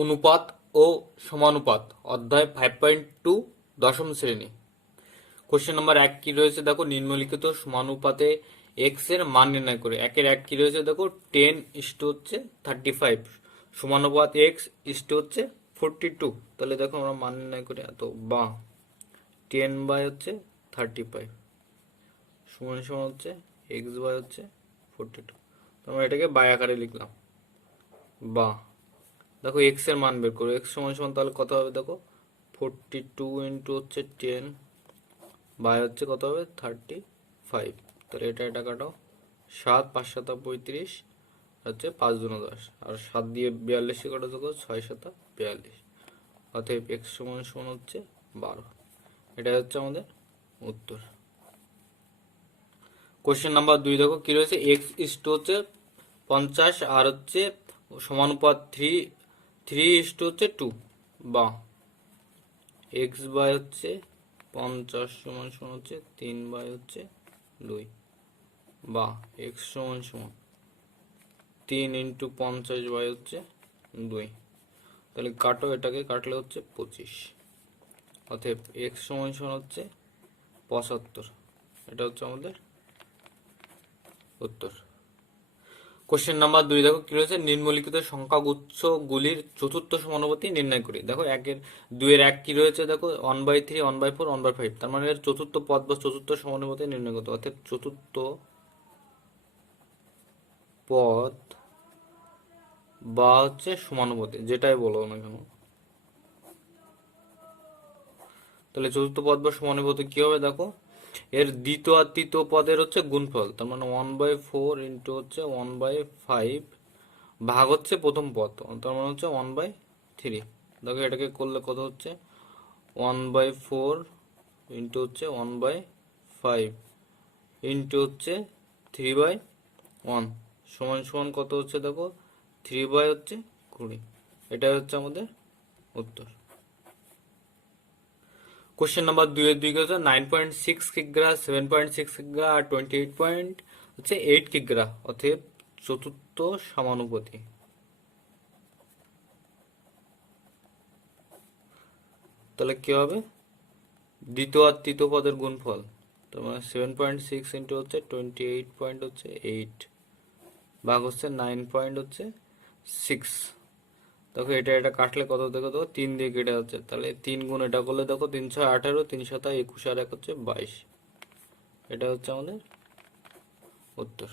অনুপাত ও সমানুপাত অধ্যায় 5.2 দশম শ্রেণী। কোশ্চেন নাম্বার 1 কি রয়েছে দেখো, নিম্নলিখিত সমানুপাতে এক্স এর মান নির্ণয় করে। একের 1 কি রয়েছে দেখো, 10:35 সমানুপাত এক্স হচ্ছে 42। তাহলে দেখো আমরা মান নির্ণয় করি, এত বা 10/35 সমান সমান হচ্ছে x/হচ্ছে 42। আমরা এটাকে বাই আকারে লিখলাম। বা দেখো এক্স এর মান বের করো, এক্স সমান সমান তাহলে কত হবে দেখো, 42 ইন্টু হচ্ছে 10 বাই হচ্ছে কত হবে 35। তাহলে এটা কাটো, 7 5 7 35 হচ্ছে 5 2 10, আর 7 দিয়ে 42 কাটো দেখো, 6 7 42। অতএব এক্স সমান সমান হচ্ছে 12। এটা হচ্ছে আমাদের উত্তর। কোশ্চেন নাম্বার 2 দেখো কি রয়েছে, এক্স ইস্টু হচ্ছে 50 আর হচ্ছে সমানুপাত 3 হচ্ছে 2। বা এক্স বাই হচ্ছে 50 সমান সমান হচ্ছে 3 বাই হচ্ছে 2। বা এক্স সমান সমান 3 ইন্টু 50 বাই হচ্ছে 2। তাহলে কাটো, এটাকে কাটলে হচ্ছে 25। অতএব এক্স সমান সমান হচ্ছে 75। এটা হচ্ছে আমাদের উত্তর। কোশ্চেন নাম্বার 2 দেখো কি রয়েছে, নিম্নলিখিত সংখ্যাগুচ্ছ গুলির চতুর্থ সমানুপাতি নির্ণয় করি। দেখো 2 এর 1 কি রয়েছে দেখো, 1/3 1/4 1/5। তার মানে এর চতুর্থ পদ বা চতুর্থ সমানুপাতি নির্ণয় করতে। অর্থাৎ চতুর্থ পদ বা হচ্ছে সমানুপাতি, যেটাই বলো না কেন। তাহলে চতুর্থ পদ বা সমানুপাতি কি হবে দেখো, এর দ্বিতীয় আর তৃতীয় পদের হচ্ছে গুণফল। তার মানে 1/4 ইন্টু হচ্ছে 1/5 ভাগ হচ্ছে প্রথম পদ, তার মানে হচ্ছে 1/3। দেখো এটাকে করলে কত হচ্ছে, 1/4 ইন্টু হচ্ছে 1/5 ইন্টু হচ্ছে 3/1 সমান সমান কত হচ্ছে দেখো, 3/20। এটা হচ্ছে আমাদের উত্তর। কোশ্চেন নাম্বার 2 এর 2 হচ্ছে 9.6 কিগ্রা, 7.6 কিগ্রা আর 28.8 কিগ্রা। অতএব চতুর্থ সমানুপাতি। তাহলে কি হবে, দ্বিতীয় আর তৃতীয় পদের গুণফল। তার মানে 7.6 ইন্টু হচ্ছে 28.8 ভাগ হচ্ছে 9.6। দেখো এটা কাটলে কত দেখো তো, 3 দিয়ে কেটে যাচ্ছে। তাহলে 3 গুণ এটা করলে দেখো 3 6 18, 3 7 21 আর 1 হচ্ছে 22। এটা হচ্ছে আমাদের উত্তর।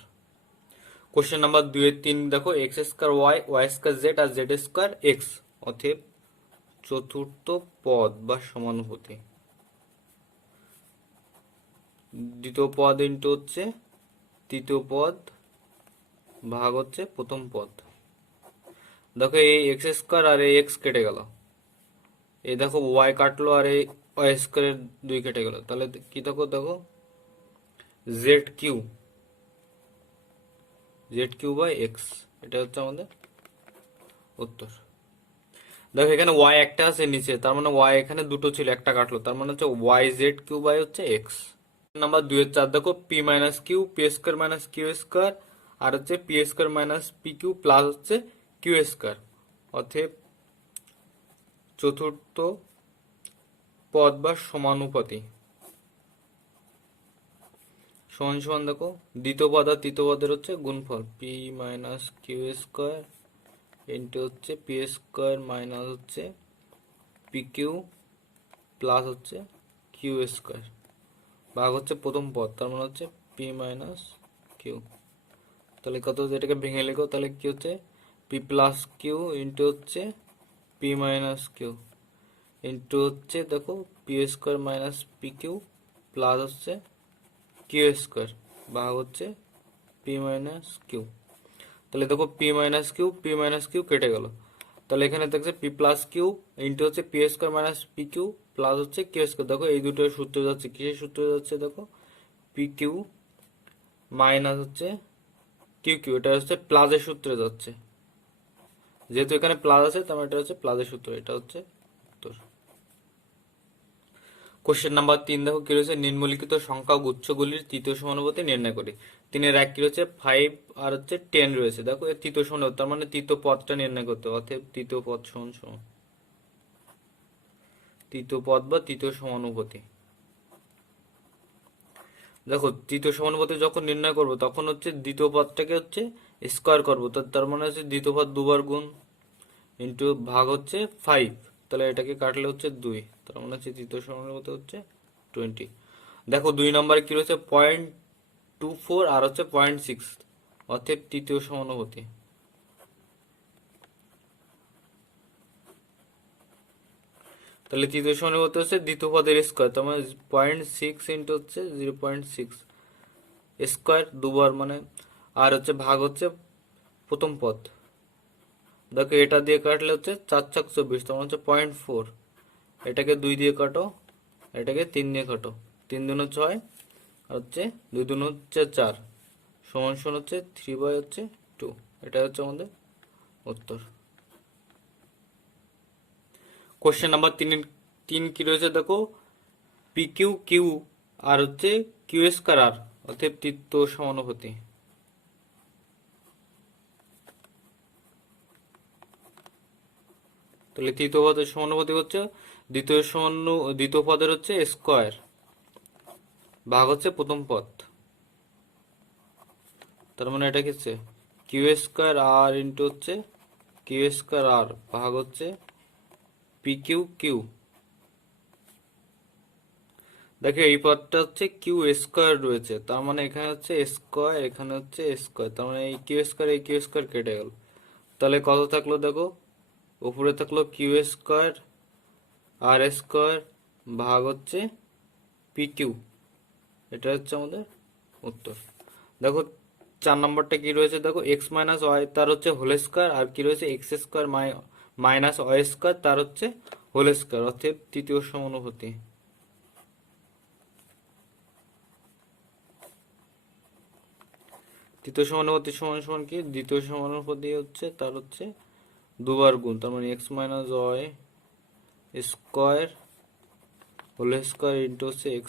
কোশ্চেন নাম্বার 2 এর 3 দেখো, x square y, y square z আর জেড স্কয়ার এক্স। অতএব চতুর্থ পদ বা সমানুপাতি। দ্বিতীয় পদ ইন্টু হচ্ছে তৃতীয় পদ ভাগ হচ্ছে প্রথম পদ। দেখো এই এক্স স্কয়ার আর এই এক্স কেটে গেল, এই দেখো ওয়াই কাটলো আর এই ওয়াই স্কয়ারের 2 কেটে গেল। তাহলে কি দেখো দেখো, জেড কিউ বাই এক্স। এটা হচ্ছে আমাদের উত্তর। দেখো এখানে ওয়াই একটা আছে নিচে, তার মানে ওয়াই এখানে দুটো ছিল, একটা কাটলো, তার মানে হচ্ছে ওয়াই জেড কিউ বাই হচ্ছে এক্স। নাম্বার 2 এর 4 দেখো, p minus q, p square minus q square আর হচ্ছে p square minus p q plus হচ্ছে কিউ স্কয়ার। অতএব চতুর্থ পদ বা সমানুপাতি। সমান সমান দেখো, দ্বিতীয় পদ আর তৃতীয় পদের হচ্ছে গুণফল, p minus q square into হচ্ছে পি স্কয়ার মাইনাস হচ্ছে পি কিউ প্লাস হচ্ছে কিউ স্কয়ার ভাগ হচ্ছে প্রথম পদ, তার মানে হচ্ছে পি মাইনাস কিউ। তাহলে কত হচ্ছে, এটাকে ভেঙে লেখো, তাহলে কি হচ্ছে, পি প্লাস কিউ ইন্টু হচ্ছে পি মাইনাস কিউ ইন্টু হচ্ছে দেখো p square minus p q plus হচ্ছে কিউ স্কয়ার ভাগ হচ্ছে পি মাইনাস কিউ। তাহলে দেখো পি মাইনাস কিউ কেটে গেল। তাহলে এখানে দেখছে পি প্লাস কিউ ইন্টু হচ্ছে p square minus p q plus হচ্ছে কিউ স্কয়ার। দেখো এই দুটো সূত্র যাচ্ছে, কিসের সূত্র যাচ্ছে দেখো, পি কিউ মাইনাস হচ্ছে কিউ কিউ, এটা হচ্ছে প্লাসের সূত্রে যাচ্ছে। যেহেতু এখানে প্লাস আছে, তার মানে এটা হচ্ছে প্লাসের সূত্র। এটা হচ্ছে উত্তর। কোশ্চেন নাম্বার 3 দেখো কি রয়েছে, নিম্নলিখিত সংখ্যা গুচ্ছগুলির তৃতীয় সমানুপাতি নির্ণয় করি। 3-এর 1 কি রয়েছে 5 আর হচ্ছে 10 রয়েছে। দেখো এর তৃতীয় সমান, তার মানে তৃতীয় পদটা নির্ণয় করতে হবে। অতএব তৃতীয় পদ সমান সমান তৃতীয় পদ বা তৃতীয় সমানুপাতি। দেখো তৃতীয় সমানুপাতি যখন নির্ণয় করব তখন হচ্ছে দ্বিতীয় পদটাকে হচ্ছে স্কোয়ার করবো, তার মানে হচ্ছে দ্বিতীয় পদ দুবার গুণ ইন্টু ভাগ হচ্ছে 5, তাহলে এটাকে কাটলে হচ্ছে 2, তার মানে হচ্ছে তৃতীয় সমানুপাতি হচ্ছে 20। দেখো 2 নম্বরে কি রয়েছে 0.24 আর হচ্ছে 0.6, অতএব তৃতীয় সমানুপাতি। তাহলে তৃতীয় সমানুপাতি হচ্ছে দ্বিতীয় পদের স্কোয়ার, তার মানে 0.6 ইন্টু হচ্ছে 0.6 স্কোয়ার দুবার মানে, আর হচ্ছে ভাগ হচ্ছে প্রথম পদ। দেখো এটা দিয়ে কাটলে হচ্ছে 4×4 = 24, তার মানে হচ্ছে 0.4। এটাকে 2 দিয়ে কাটো, এটাকে 3 দিয়ে কাটো, 3 দুগুণে 6 আর হচ্ছে 2 দুগুণে হচ্ছে 4, সমান সমান হচ্ছে 3/2। এটা হচ্ছে আমাদের উত্তর। কোশ্চেন নাম্বার 3 কি রয়েছে দেখো, PQ কিউ আর হচ্ছে QS² আর, অতএব তৃতীয় সমানুপাতি। তাহলে তৃতীয় পদের সমানুপাতি হচ্ছে দ্বিতীয় পদের হচ্ছে স্কোয়ার ভাগ হচ্ছে প্রথম পদ, তার মানে এটা কি হচ্ছে QS² আর ইন্টু হচ্ছে QS² আর ভাগ হচ্ছে PQ কিউ। দেখো এই পদটা হচ্ছে QS² রয়েছে, তার মানে এখানে হচ্ছে স্কোয়ার, এখানে হচ্ছে স্কোয়ার, তার মানে এই QS² কেটে গেল। তাহলে কত থাকলো দেখো, উপরে থাকলো QS² R² ভাগ হচ্ছে PQ। এটা হচ্ছে আমাদের উত্তর। দেখো 4 নম্বরটা কি রয়েছে দেখো, x মাইনাস ওয়াই তার হচ্ছে হোল স্কোয়ার, আর কি রয়েছে x² মাইনাস ওয়াই² তার হচ্ছে হোল স্কোয়ার, অর্থাৎ তৃতীয় সমানুপাতি। তৃতীয় সমানুপাতি সমান সমান কি, দ্বিতীয় সমানুপাতি হচ্ছে তার হচ্ছে দুবার গুণ, তার মানে x minus y square whole square into হচ্ছে x²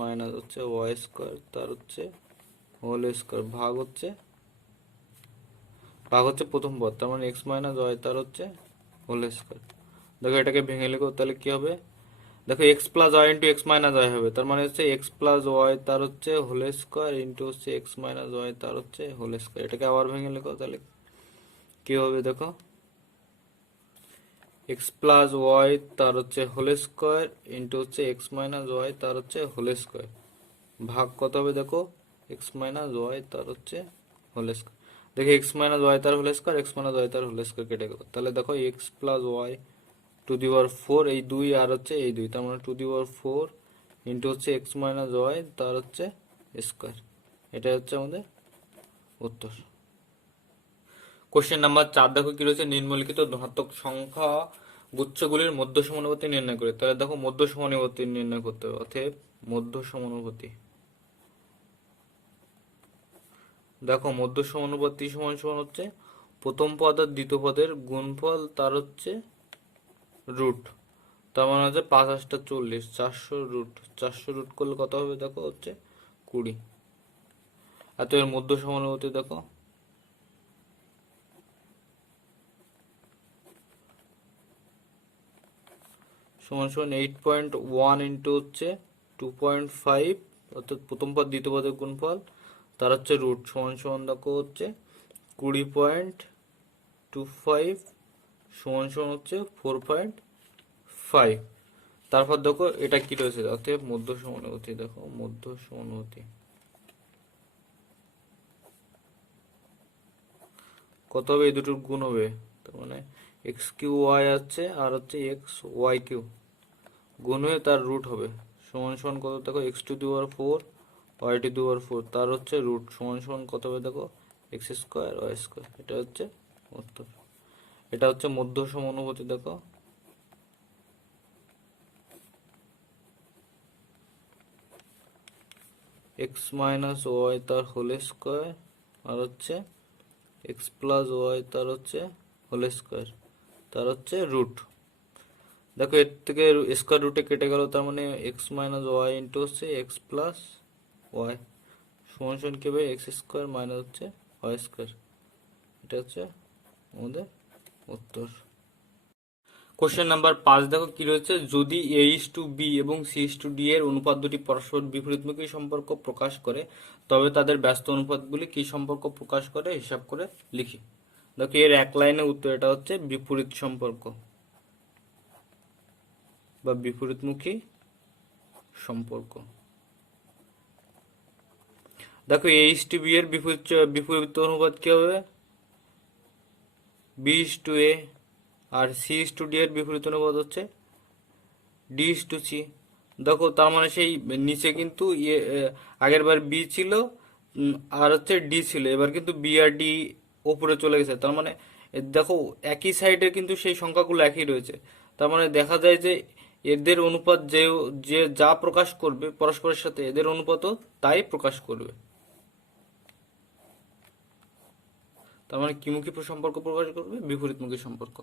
মাইনাস হচ্ছে ওয়াই² তার হচ্ছে হোল স্কোয়ার ভাগ হচ্ছে প্রথম পদ, তার মানে x মাইনাস ওয়াই তার হচ্ছে হোল স্কোয়ার। দেখো এটাকে ভেঙে লিখো, তাহলে কি হবে দেখো x plus y into x minus y হবে, তার মানে হচ্ছে x প্লাস ওয়াই তার হচ্ছে হোল স্কোয়ার ইন্টু হচ্ছে x মাইনাস ওয়াই তার হচ্ছে হোল স্কোয়ার। এটাকে আবার ভেঙে লিখো, তাহলে কি হবে দেখো, x প্লাস ওয়াই তার হচ্ছে হোল স্কোয়ার ইন্টু হচ্ছে x মাইনাস ওয়াই তার হচ্ছে হোল স্কোয়ার ভাগ কত হবে দেখো, x মাইনাস ওয়াই তার হচ্ছে হোল স্কোয়ার। দেখো x মাইনাস ওয়াই তার whole square, x minus y তার হোল স্কোয়ার কেটে গেল, তাহলে দেখো x plus y to the power 4, এই 2 আর হচ্ছে এই 2, তার মানে টু দি পাওয়ার 4 ইন্টু হচ্ছে x মাইনাস ওয়াই তার হচ্ছে স্কোয়ার। এটা হচ্ছে আমাদের উত্তর। কোশ্চেন নাম্বার 4 দেখো কি রয়েছে, নিম্নলিখিত ধনাত্মক সংখ্যা গুচ্ছগুলির মধ্য সমানুপাতি নির্ণয় করে। তাহলে দেখো মধ্য সমানুপাতি নির্ণয় করতে হবে, অতএব মধ্য সমানুপাতি। দেখো মধ্য সমানুপাতি সমান সমান হচ্ছে প্রথম পদ আর দ্বিতীয় পদের গুণফল তার হচ্ছে রুট, তার মানে হচ্ছে 5×8=40, 400 রুট করলে কত হবে দেখো হচ্ছে 20। আর তো এর মধ্য সমানুপাতি দেখো, সমান সমান 8.1 ইন্টু হচ্ছে 2.5, অর্থাৎ প্রথম পদ দ্বিতীয় পদের গুণফল তার হচ্ছে রুট, সমান সমান দেখো হচ্ছে 20.25 সমান সমান হচ্ছে 4.5। তারপর দেখো এটা কি রয়েছে, অতএব মধ্য সমানুপাতি। দেখো মধ্য সমানুপাতি কত হবে, এই দুটোর গুণ হবে, তার মানে x³ আছে আর হচ্ছে xy³ গুণ হয়ে তার রুট হবে, সমান সমান কত দেখো x⁴ y⁴ তার হচ্ছে রুট, সমান সমান কত হবে দেখো x² y²। এটা হচ্ছে উত্তর। এটা হচ্ছে মধ্য সমানুপাতি। দেখো x মাইনাস ওয়াই তার হোল স্কোয়ার আর হচ্ছে x প্লাস ওয়াই তার হচ্ছে হোল স্কোয়ার তার হচ্ছে রুট। দেখো এর থেকে স্কোয়ার রুটে কেটে গেল, তার মানে x মাইনাস ওয়াই ইন্টু হচ্ছে x প্লাস ওয়াই সমান সমান কি হবে এক্স স্কোয়ার মাইনাস হচ্ছে ওয়াই স্কোয়ার। এটা হচ্ছে আমাদের উত্তর। কোশ্চেন নাম্বার 5 দেখো কি রয়েছে, যদি a:b এবং c:d এর অনুপাত দুটি পরস্পর বিপরীতমুখী সম্পর্ক প্রকাশ করে তবে তাদের ব্যস্ত অনুপাতগুলি কি সম্পর্ক প্রকাশ করে হিসাব করে লিখি। দেখো এর এক লাইনে উত্তর, এটা হচ্ছে বিপরীত সম্পর্ক বা বিপরীতমুখী সম্পর্ক। দেখো a:b এর বিপরীত অনুপাত কি হবে b:a, আর c:d এর বিপরীত অনুপাত হচ্ছে d:c। দেখো তার মানে সেই নিচে কিন্তু আগের বার বি ছিল আর হচ্ছে ডি ছিল, এবার কিন্তু বি আর ডি উপরে চলে গেছে। তার মানে দেখো একই সাইডে কিন্তু সেই সংখ্যাগুলো একই রয়েছে। তার মানে দেখা যায় যে এদের অনুপাত যে যে যা প্রকাশ করবে পরস্পরের সাথে, এদের অনুপাতও তাই প্রকাশ করবে। তার মানে কিমুখী সম্পর্ক প্রকাশ করবে, বিপরীতমুখী সম্পর্ক।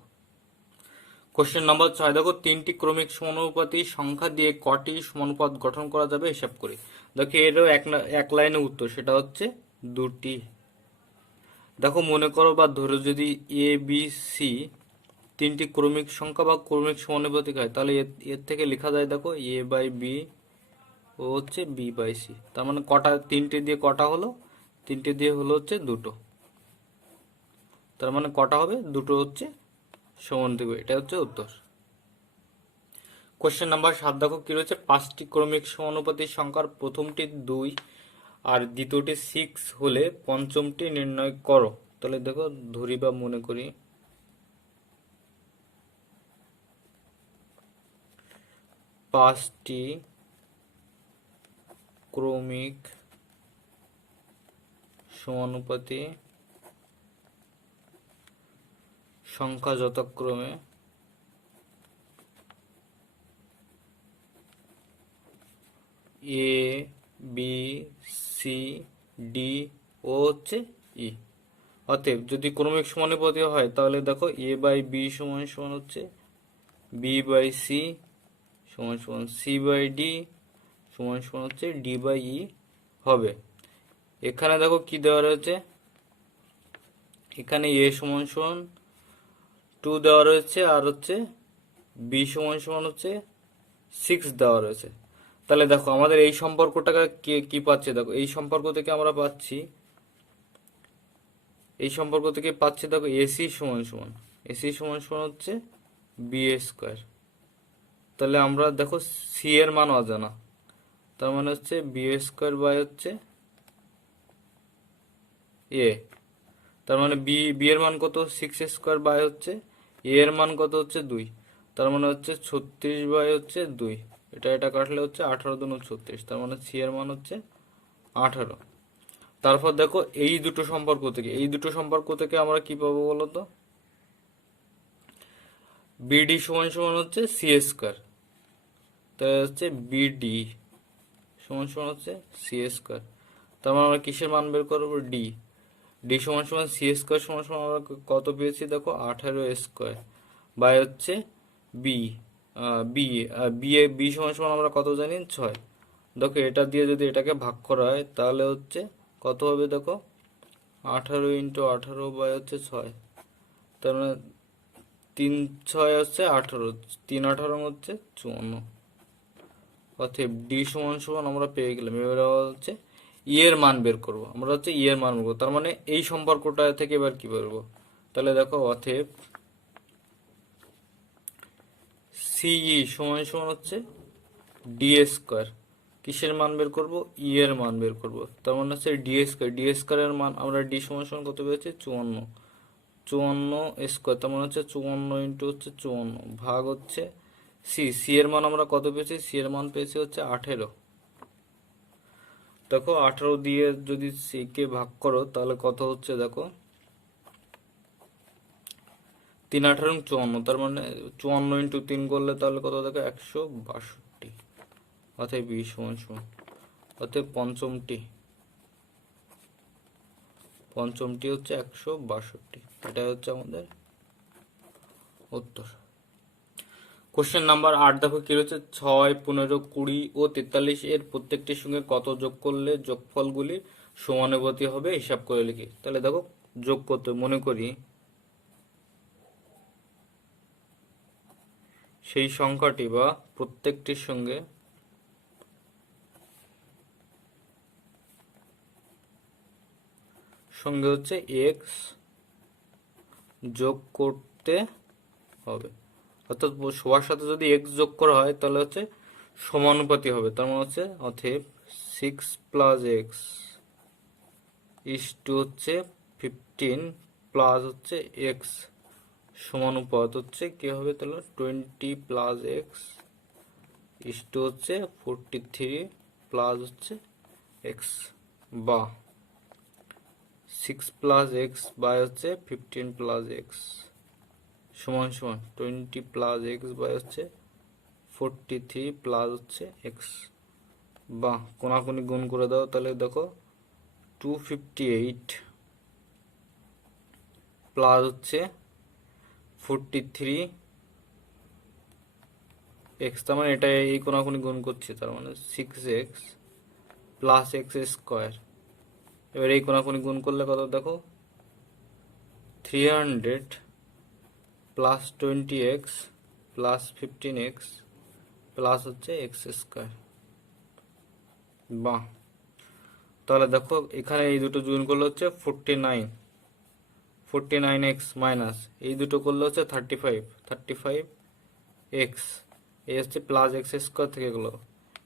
কোশ্চেন নাম্বার 6 দেখো, তিনটি ক্রমিক সমানুপাতি সংখ্যা দিয়ে কটি সমানুপাত গঠন করা যাবে হিসাব করি। দেখো এরও এক লাইনে উত্তর, সেটা হচ্ছে 2টি। দেখো মনে করো বা ধরো যদি এ বি সি তিনটি ক্রমিক সংখ্যা বা ক্রমিক সমানুপাতিক হয়, তাহলে এর থেকে লেখা যায় দেখো এ বাই বি ও হচ্ছে বি বাই সি। তার মানে কটা, তিনটে দিয়ে কটা হলো, তিনটে দিয়ে হলো হচ্ছে দুটো। তার মানে কটা হবে, দুটো হচ্ছে সমানুপাতিক। এটা হচ্ছে উত্তর। কোশ্চেন নাম্বার 7 দেখো কি রয়েছে, 5টি ক্রমিক সমানুপাতিক সংখ্যার প্রথমটি 2 আর দ্বিতীয়টি 6 হলে পঞ্চমটি নির্ণয় করো। তাহলে দেখো ধরি বা মনে করি 5টি ক্রমিক সমানুপাতি সংখ্যা যথাক্রমে এ বি সি ডি ও হচ্ছে ই। অতএব যদি ক্রমিক সমানুপাতি হয় তাহলে দেখো এ বাই বি সমান সমান হচ্ছে বি বাই সি সমান সমান সি বাই ডি সমান সমান হচ্ছে ডি বাই ই হবে। এখানে দেখো কি দেওয়া রয়েছে, এখানে এ সমান সমান 2 দেওয়া রয়েছে আর হচ্ছে বি সমান সমান হচ্ছে 6 দেওয়া রয়েছে। তাহলে দেখো আমাদের এই সম্পর্কটাকে কি পাচ্ছে, দেখো এই সম্পর্ক থেকে আমরা পাচ্ছি, এই সম্পর্ক থেকে পাচ্ছি দেখো এসি সমান সমান হচ্ছে বি স্কোয়ার। তাহলে আমরা দেখো সি এর মান অজানা, তার মানে হচ্ছে বি স্কোয়ার বাই হচ্ছে এ। তার মানে বি এর মান কত 6 স্কোয়ার বাই হচ্ছে এ এর মান কত হচ্ছে 2। তার মানে হচ্ছে 36 বাই হচ্ছে 2। এটা কাটলে হচ্ছে 18 দুগুণ 36। তার মানে সি এর মান হচ্ছে 18। তারপর দেখো এই দুটো সম্পর্ক থেকে আমরা কি পাবো বলতো, বিডি সমান সমান হচ্ছে সি স্কোয়ার। তাহলে হচ্ছে বিডি সমান সমান হচ্ছে সি স্কোয়ার। তার মানে আমরা কিসের মান বের করবো, ডি। ডি সমান সমান সি স্কোয়ার সমান সমান আমরা কত পেয়েছি দেখো 18 স্কোয়ার বাই হচ্ছে বি বি বি সমান সমান আমরা কত জানি 6। দেখো এটা দিয়ে যদি এটাকে ভাগ করা হয় তাহলে হচ্ছে কত হবে দেখো 18 ইন্টু 18 বাই হচ্ছে 6। তার মানে 3 6 হচ্ছে 18, 3 18 হচ্ছে 54। অতএব ডি সমান সমান আমরা পেয়ে গেলাম। এবার হচ্ছে ই এর মান বের করবো, আমরা হচ্ছে ই এর মান বের করবো। তার মানে এই সম্পর্কটা থেকে এবার কি বেরবো, তাহলে দেখো অতএব সিই সমান সমান হচ্ছে ডি স্কোয়ার। কিসের মান বের করব, ই এর মান বের করব। তার মানে হচ্ছে ডি স্কোয়ার এর মান আমরা ডি সমান সমান কত পেয়েছি 54 স্কোয়ার। তার মানে হচ্ছে 54 ইন্টু হচ্ছে 54 ভাগ হচ্ছে সি এর মান আমরা কত পেয়েছি, সি এর মান পেয়েছি হচ্ছে 18। দেখো 18 দিয়ে যদি সি কে ভাগ করো তাহলে কত হচ্ছে দেখো 3 18 54। তার মানে 54 ইন্টু 3 করলে তাহলে কত দেখো 162। অতএব বি সমান সমান অতএব পঞ্চমটি হচ্ছে 162। এটা হচ্ছে আমাদের উত্তর। কোশ্চেন নাম্বার 8 দেখো কি রয়েছে, 6 15 20 ও 43 এর প্রত্যেকটির সঙ্গে কত যোগ করলে যোগফলগুলি সমানুপাতি হবে, হিসাব করে লিখি। তাহলে দেখো যোগ করতে মনে করি সেই সংখ্যাটি বা প্রত্যেকটির সঙ্গে হচ্ছে এক্স যোগ করতে হবে, অর্থাৎ সবার সাথে যদি এক্স যোগ করা হয় তাহলে হচ্ছে সমানুপাতি হবে। তার মানে হচ্ছে অতএব 6+x ইস টু হচ্ছে 15 প্লাস হচ্ছে এক্স সমানুপাত হচ্ছে কি হবে, তাহলে 20+x ইস টু হচ্ছে 43 প্লাস হচ্ছে এক্স, বা 6+x বাই হচ্ছে 15+x সমান সমান 20+x বাই হচ্ছে 43 প্লাস হচ্ছে এক্স, বা কোনাকুনি গুণ করে দাও। তাহলে দেখো 258 প্লাস হচ্ছে 43 এক্স, তার মানে এটা এই কোনাকুনি গুণ করছি, তার মানে 6x প্লাস এক্স স্কোয়ার। এবার এই কোনাকুনি গুণ করলে কত দেখো 300 plus 20x plus 15x plus হচ্ছে এক্স স্কোয়ার, বাহ। তাহলে দেখো এখানে এই দুটো গুণ করলে হচ্ছে 49x মাইনাস এই দুটো করলে হচ্ছে 35x, এই হচ্ছে প্লাস এক্স স্কোয়ার থেকে গেলো,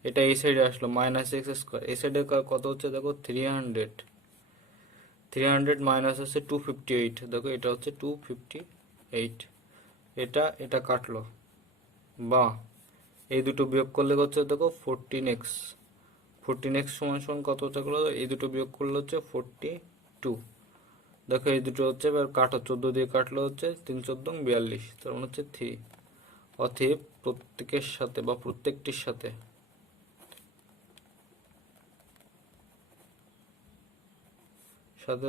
এটা এই সাইডে আসলো মাইনাস এক্স স্কোয়ার, এই সাইডে কত হচ্ছে দেখো 300 মাইনাস হচ্ছে 258, দেখো এটা হচ্ছে 258, এটা কাটলো, বা এই দুটো বিয়োগ করলে হচ্ছে দেখো 14x সমান সমান কত হচ্ছে এই দুটো বিয়োগ করলে হচ্ছে 42, দেখো এই দুটো হচ্ছে এবার কাটো 14 দিয়ে কাটলে হচ্ছে 3×14=42, তার মানে হচ্ছে 3। অতএব প্রত্যেকের সাথে বা প্রত্যেকটির সাথে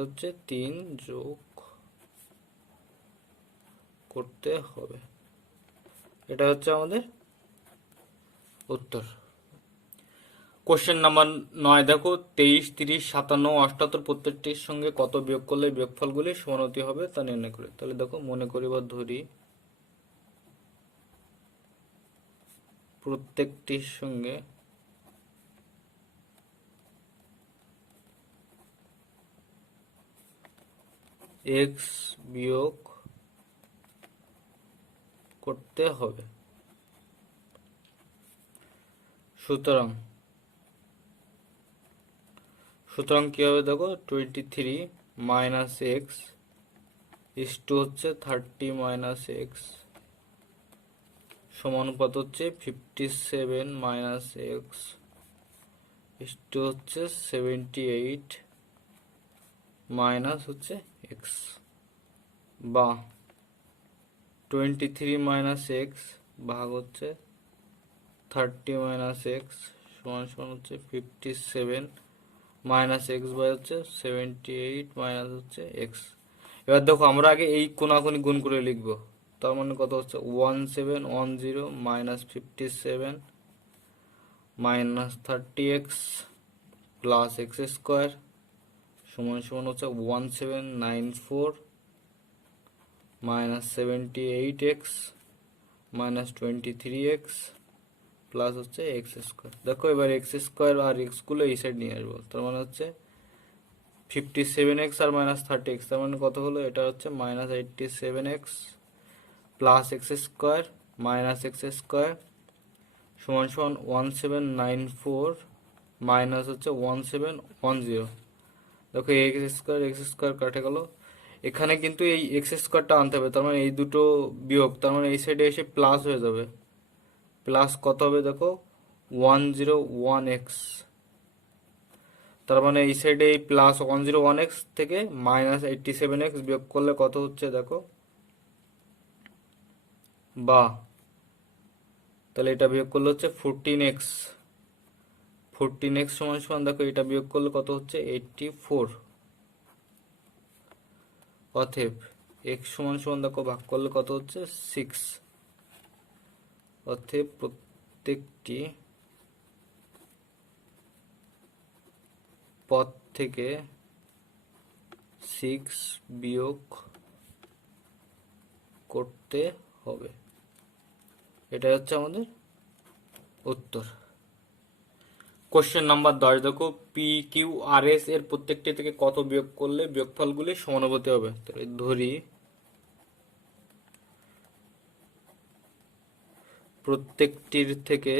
হচ্ছে 3 যোগ করতে হবে। এটা হচ্ছে আমাদের উত্তর। কোশ্চেন নাম্বার 9 দেখো 23, 30, 57, 78 প্রত্যেকটির সঙ্গে কত বিয়োগ করলে বিয়োগফলগুলি সমানুপাতি হবে তা নির্ণয় করে। তাহলে দেখো মনে করি বা ধরি প্রত্যেকটির সঙ্গে এক্স বিয়োগ করতে হবে। সুতরাং কি হবে দেখো 23 মাইনাস এক্স ইস টু হচ্ছে 30 মাইনাস এক্স সমানুপাত হচ্ছে 57 মাইনাস এক্স ইস টু হচ্ছে 78 মাইনাস হচ্ছে এক্স, বা 23 মাইনাস এক্স ভাগ হচ্ছে 30 মাইনাস এক্স সমান সমান হচ্ছে 57 মাইনাস এক্স বাই হচ্ছে 78 মাইনাস হচ্ছে এক্স। এবার দেখো আমরা আগে এই কোনাকুনি গুণ করে লিখবো, তার মানে কত হচ্ছে 1710 minus 57 minus 30x plus x square সমান সমান হচ্ছে 1794 minus 78x minus 23x plus হচ্ছে এক্স স্কোয়ার। দেখো এবার এক্স স্কোয়ার আর এক্স গুলো এই সাইড নিয়ে আসবো, তার মানে হচ্ছে 57x আর মাইনাস 30x, তার মানে কত হলো, এটা হচ্ছে minus 87x plus x square minus x square সমান সমান 1794 মাইনাস হচ্ছে 1710। দেখো এক্স স্কোয়ার কাটে গেল, এখানে কিন্তু এই এক্স স্কোয়ারটা আনতে হবে, তার মানে এই দুটো বিয়োগ, তার মানে এই সাইডে এসে প্লাস হয়ে যাবে, প্লাস কত হবে দেখো 101x, তার মানে এই সাইডে এই প্লাস 101x থেকে মাইনাস 87x বিয়োগ করলে কত হচ্ছে দেখো, বা তাহলে এটা বিয়োগ করলে হচ্ছে 14x সমান সমান দেখো এটা বিয়োগ করলে কত হচ্ছে 84, অতএব x সমান সমান দেখো ভাগ করলে কত হচ্ছে 6, অতএব প্রত্যেকটি পদ থেকে 6 বিয়োগ করতে হবে। এটা হচ্ছে আমাদের উত্তর। কোশ্চেন নাম্বার 10 দেখো, পি কিউ আর এস এর প্রত্যেকটি থেকে কত বিয়োগ করলে বিয়োগফলগুলি সমানুপাতি হবে। তাহলে ধরি প্রত্যেকটির থেকে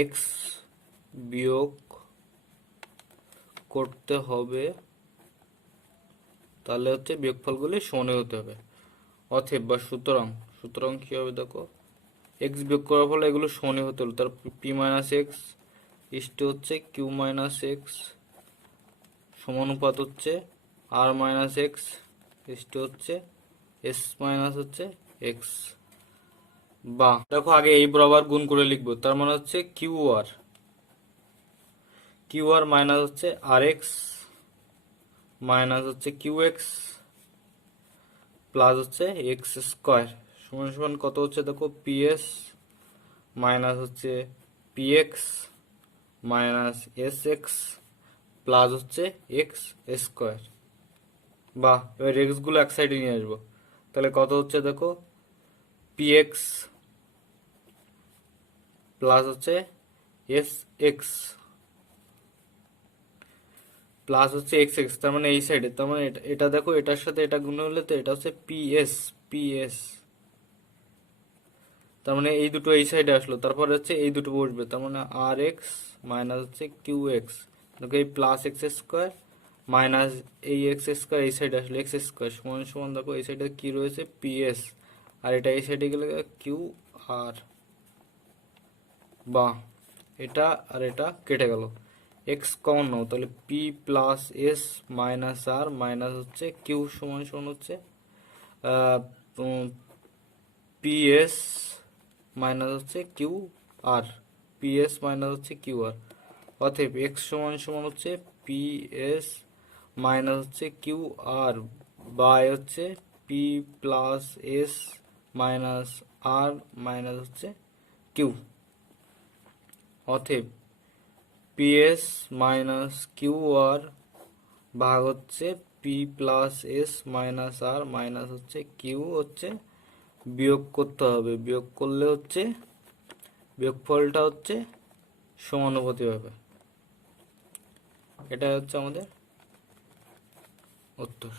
এক্স বিয়োগ করতে হবে, তাহলে হচ্ছে বিয়োগফলগুলি সমানুপাতি হবে। অতএব বা সুতরাং, সুতরাং কি হবে দেখো, এক্স বিয়োগ করার ফলে এগুলো সমানুপাতি হতে হলো। তার পি মাইনাস এক্স ইস্টে হচ্ছে কিউ মাইনাস এক্স সমানুপাত হচ্ছে আর মাইনাস এক্স ইস্টে হচ্ছে এস মাইনাস হচ্ছে এক্স। বা দেখো আগে এই বরাবর গুণ করে লিখবো, তার মানে হচ্ছে কিউ আর মাইনাস হচ্ছে আর এক্স মাইনাস হচ্ছে কিউ এক্স প্লাস হচ্ছে এক্স স্কোয়ার সমান সমান কত হচ্ছে দেখো, পিএস মাইনাস হচ্ছে PX minus S x plus হচ্ছে এক্স স্কোয়ার। বা এবার এক্স গুলো এক সাইডে নিয়ে আসবো, তাহলে কত হচ্ছে দেখো, পিএক্স প্লাস হচ্ছে এস এক্স প্লাস হচ্ছে এক্স এক্স, তার মানে এই সাইডে, তার মানে এটা দেখো এটার সাথে এটা গুণ হলে তো এটা হচ্ছে পিএস, তার মানে এই দুটো এই সাইডে আসলো, তারপরে হচ্ছে এই দুটো বসবে, তার মানে আর এক্স মাইনাস হচ্ছে কিউ এক্স, দেখো এই প্লাস এক্স স্কোয়ার মাইনাস এই এক্স স্কোয়ার এই সাইডে আসলো এক্স স্কোয়ার সমান সমান দেখো এই সাইডে কি রয়েছে পিএস, আর এটা এই সাইডে গেলে কিউ আর। বা এটা আর এটা কেটে গেল, এক্স কমন নাও, তাহলে পি প্লাস এস মাইনাস আর মাইনাস হচ্ছে কিউ সমান সমান হচ্ছে পিএস মাইনাস হচ্ছে কিউ আর, পিএস মাইনাস হচ্ছে কিউ আর। অতএব এক্স সমান সমান হচ্ছে পিএস মাইনাস হচ্ছে কিউ আর বাই হচ্ছে পি প্লাস এস মাইনাস আর মাইনাস হচ্ছে কিউ। অতএব পিএস মাইনাস কিউ আর ভাগ হচ্ছে পি প্লাস এস মাইনাস আর মাইনাস হচ্ছে কিউ হচ্ছে বিয়োগ করতে হবে, বিয়োগ করলে হচ্ছে বিয়োগফলটা হচ্ছে সমানুপাতি হবে। এটা হচ্ছে আমাদের উত্তর।